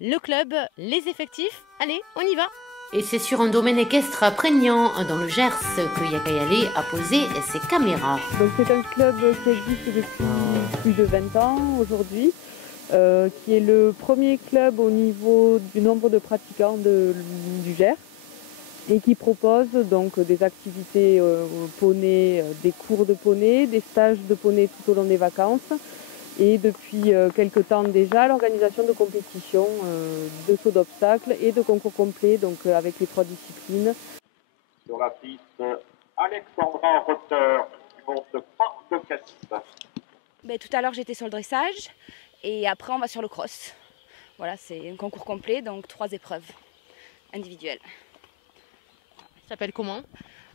le club, les effectifs. Allez, on y va! Et c'est sur un domaine équestre prégnant dans le Gers que Yakayale a posé ses caméras. Donc c'est un club qui existe depuis plus de 20 ans aujourd'hui, qui est le premier club au niveau du nombre de pratiquants du Gers et qui propose donc des activités poney, des cours de poney, des stages de poney tout au long des vacances et depuis quelque temps déjà l'organisation de compétitions de saut d'obstacles et de concours complets donc avec les 3 disciplines. Sur la piste, Alexandra Rotter qui monte pas de casse. Tout à l'heure j'étais sur le dressage et après on va sur le cross. Voilà, c'est un concours complet, donc 3 épreuves individuelles. Ça s'appelle comment?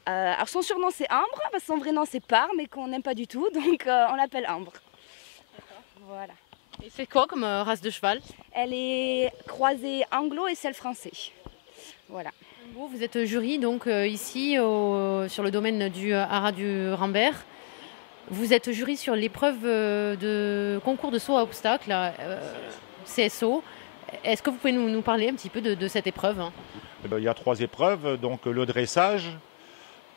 Alors son surnom c'est Ambre, parce que son vrai nom c'est Par, mais qu'on n'aime pas du tout, donc on l'appelle Ambre. Voilà. Et c'est quoi comme race de cheval? Elle est croisée anglo et celle français. Voilà. Vous êtes jury donc ici sur le domaine du haras du Rambert. Vous êtes jury sur l'épreuve de concours de saut à obstacles, CSO. Est-ce que vous pouvez nous parler un petit peu de cette épreuve? Il y a 3 épreuves, donc le dressage,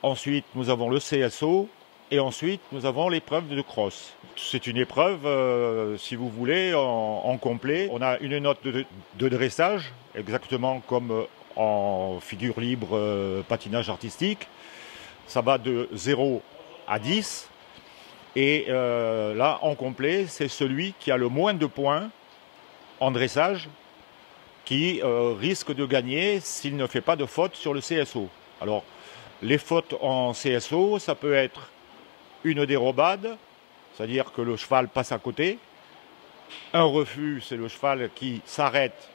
ensuite nous avons le CSO et ensuite nous avons l'épreuve de cross. C'est une épreuve, si vous voulez, en complet. On a une note de dressage, exactement comme en figure libre, patinage artistique. Ça va de 0 à 10. Et là, en complet, c'est celui qui a le moins de points en dressage qui risque de gagner s'il ne fait pas de faute sur le CSO. Alors, les fautes en CSO, ça peut être une dérobade, c'est-à-dire que le cheval passe à côté. Un refus, c'est le cheval qui s'arrête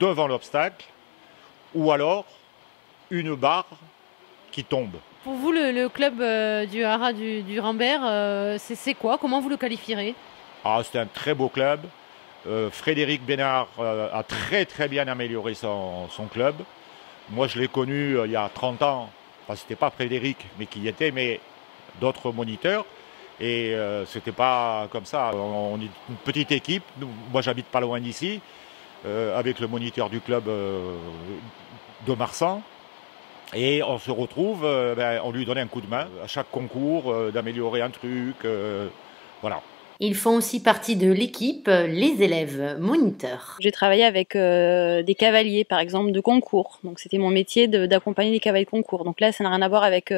devant l'obstacle. Ou alors, une barre qui tombe. Pour vous, le club du haras du Rambert, c'est quoi? Comment vous le qualifierez? C'est un très beau club. Frédéric Bénard a très bien amélioré son club. Moi, je l'ai connu il y a 30 ans. Enfin, c'était pas Frédéric, mais qui y était, mais d'autres moniteurs. Et c'était pas comme ça. On est une petite équipe. Moi, j'habite pas loin d'ici, avec le moniteur du club de Marsan. Et on se retrouve, on lui donnait un coup de main à chaque concours, d'améliorer un truc. Voilà. Ils font aussi partie de l'équipe, les élèves moniteurs. J'ai travaillé avec des cavaliers, par exemple, de concours. Donc, c'était mon métier d'accompagner des cavaliers de concours. Donc là, ça n'a rien à voir avec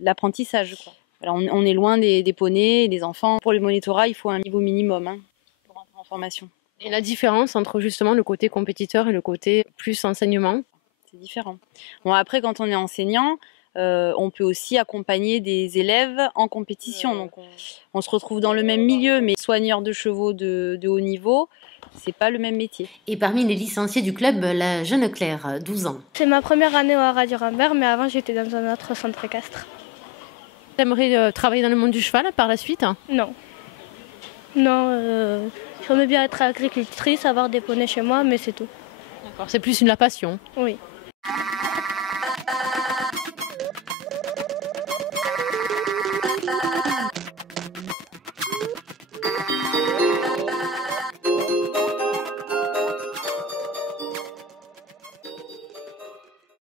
l'apprentissage, quoi. Alors, on est loin des poneys, des enfants. Pour le monitorat, il faut un niveau minimum pour entrer en formation. Et la différence entre justement le côté compétiteur et le côté plus enseignement? C'est différent. Bon, après, quand on est enseignant, on peut aussi accompagner des élèves en compétition. Donc on se retrouve dans le même milieu, mais soigneur de chevaux de haut niveau, c'est pas le même métier. Et parmi les licenciés du club, la jeune Claire, 12 ans. C'est ma première année au haras du Rambert, mais avant j'étais dans un autre centre équestre. Tu aimerais travailler dans le monde du cheval par la suite? Non. Non, j'aimerais bien être agricultrice, avoir des poneys chez moi, mais c'est tout. D'accord, c'est plus la passion. Oui.